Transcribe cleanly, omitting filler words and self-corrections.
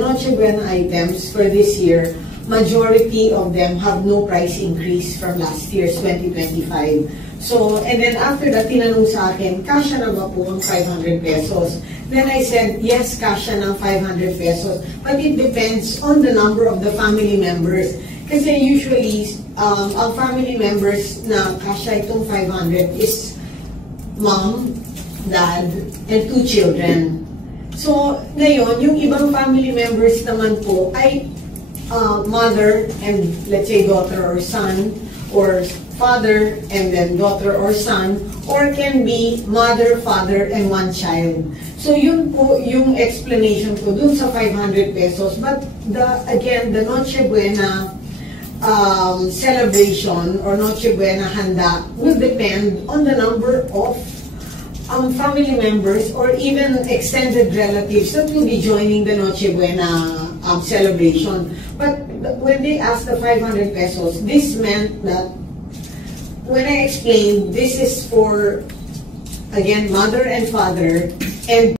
Noche Buena items for this year, majority of them have no price increase from last year's 2025. So, and then after that, tinanong sa akin, kasya na ba po ang 500 pesos? Then I said, yes, kasya ng 500 pesos. But it depends on the number of the family members. Kasi usually, ang family members na kasya itong 500 is mom, dad, and 2 children. So, ngayon, yung ibang family members naman po ay mother and let's say daughter or son, or father and then daughter or son, or can be mother, father, and 1 child. So yun po yung explanation ko dun sa 500 pesos. But again, the Noche Buena celebration or Noche Buena handa will depend on the number of family members or even extended relatives that will be joining the Noche Buena celebration. But when they asked the 500 pesos, this meant that when I explained, this is for, again, mother and father, and